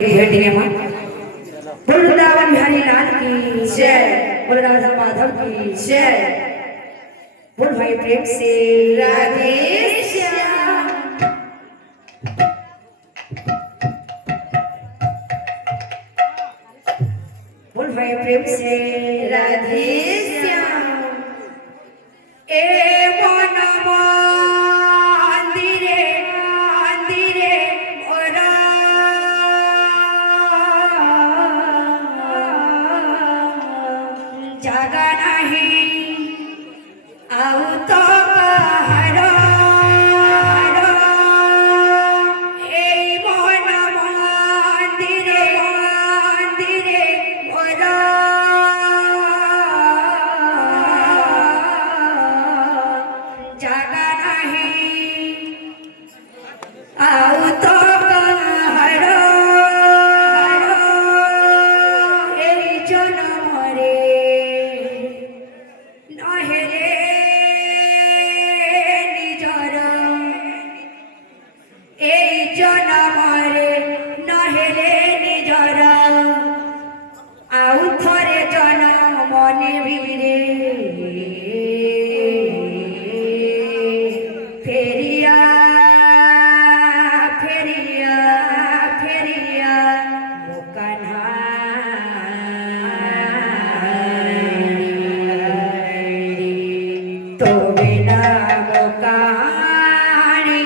भेटने में बोल वृंदावन बिहारी लाल की जय, बोल राधा माधव की जय, बोल भाई प्रेम से राधे श्याम। बोल भाई प्रेम से राधे श्याम। ए मन मंदिरे मंदिरे मोरा जागा नहीं आउ तो कहर ए मन मंदिरे मंदिरे मोरा जागा नहीं आउ तो कहर ए जनमरे नहेरे निजर ए जनमरे नहेरे निजर आउ थरे जनम नेबिरे फेरिया फेरिया फेरिया मुकन्हा तो बिना मुकानी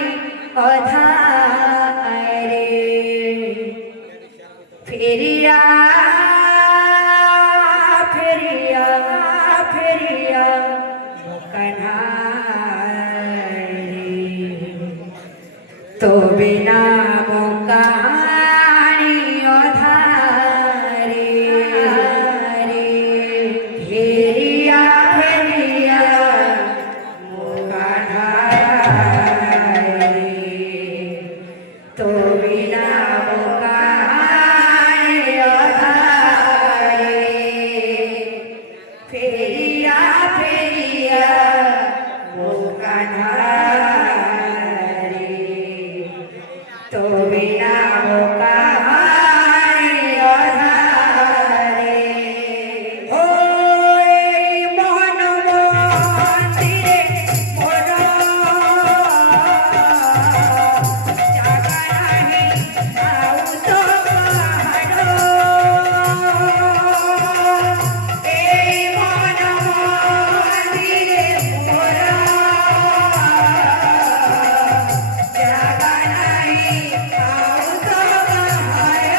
अधारे फेरिया फेरिया फेरिया मुकन्हा तो बिना मुकानी अधारे फेरिया फेरिया तो बिना मुकानी अधारे फेरिया फेरिया मुकाधारे तो बिना मुकानी अधारे ओ मन मंदिरे मोरा जागा नहीं आउ तो कहर ए मन मंदिरे मोरा जागा नहीं आउ तो कहर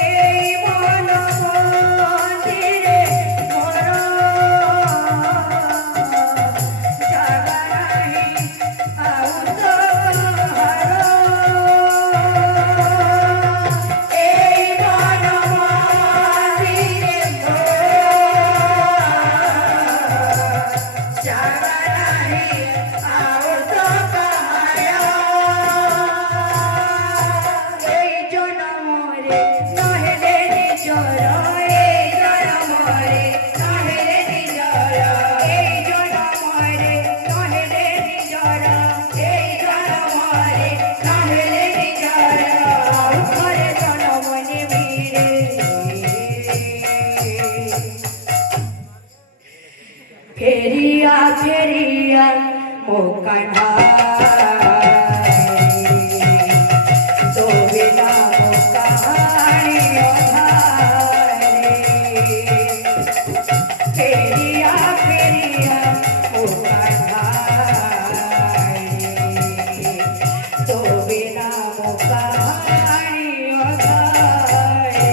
ए मन मंदिरे मोरा जागा नहीं आउ तो कहर ए मन मंदिरे मोरा जागा नहीं आउ तो कहर এই জনমরে নহেলে নিজর এই জনমরে নহেলে নিজর এই জনমরে নহেলে নিজর এই জনমরে নহেলে নিজর আউ করে জনম নেবিরে फेरिया फेरिया मुकन्हा तो बिना मुकानी अधारे फेरिया फेरिया मुकन्हा तो बिना मुकानी अधारे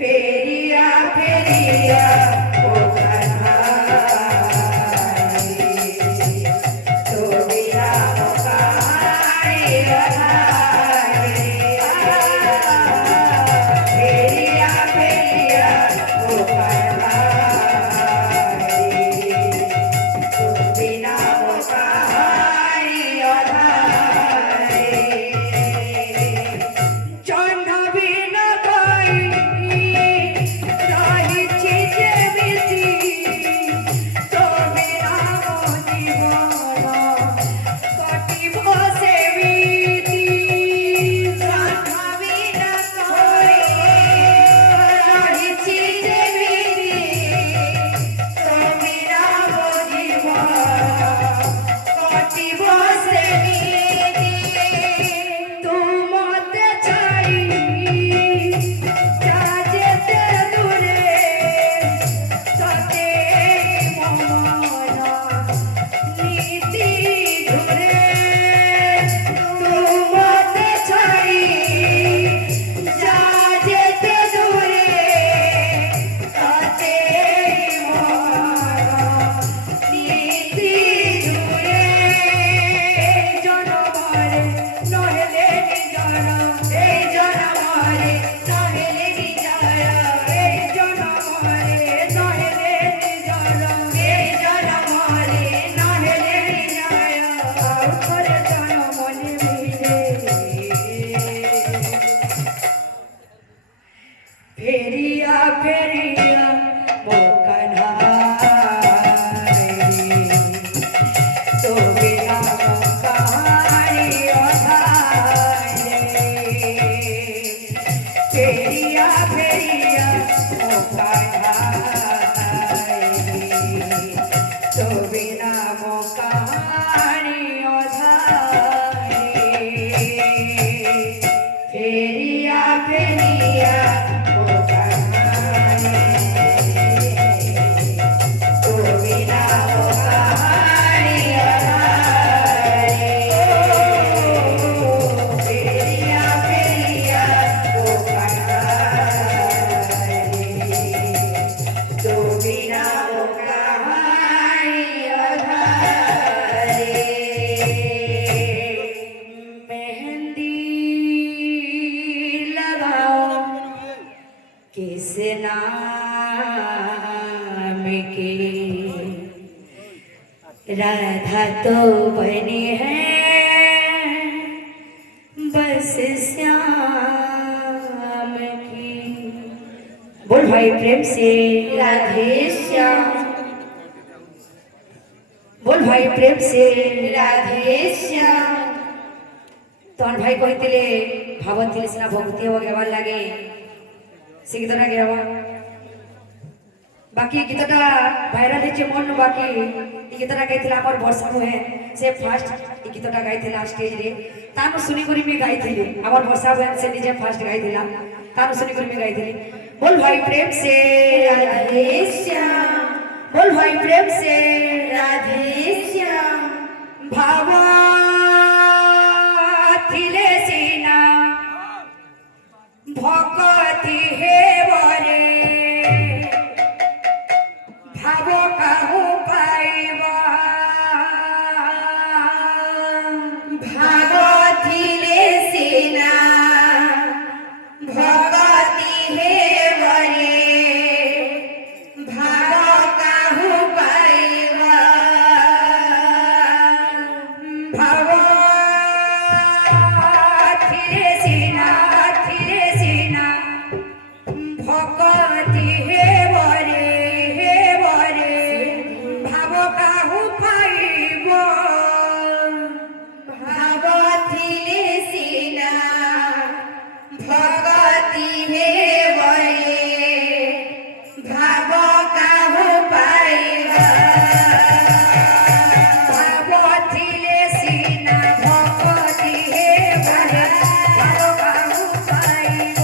फेरिया फेरिया मुकन्हा तो नाम के राधा तो बने हैं बस श्याम की। बोल भाई प्रेम से राधे श्याम, बोल भाई प्रेम से राधे श्याम। तहन भाई कहते भावती सीना भक्ति हवा गेवार लगे से गीतटा गेवा बाकी गीतटा भाइराल हे मन बाकी गीतटा गाइथिला आमार वर्षा हुए से फास्ट गीतटा गाइथिला स्टेज रे तानु सुनी करी मी गाइथिली आमार वर्षा हुए से निजे फास्ट गाइथिला तानु सुनी करी मी गाइथिली। बोल भाई प्रेम से राधे श्याम, बोल भाई प्रेम से राधे श्याम। भावा थिले सीना भक्ति हे बरे भाव कहू पाइबा भाव थिले सीना भक्ति हे बरे भाव कहू पाइबा भाव थिले सीना भक्ति हे बरे भाव काहू पाइब भाव थिले सीना भक्ति हे बरे भाव काहू पाइब भाव थिले सीना भक्ति हे बरे भाव काहू पाइब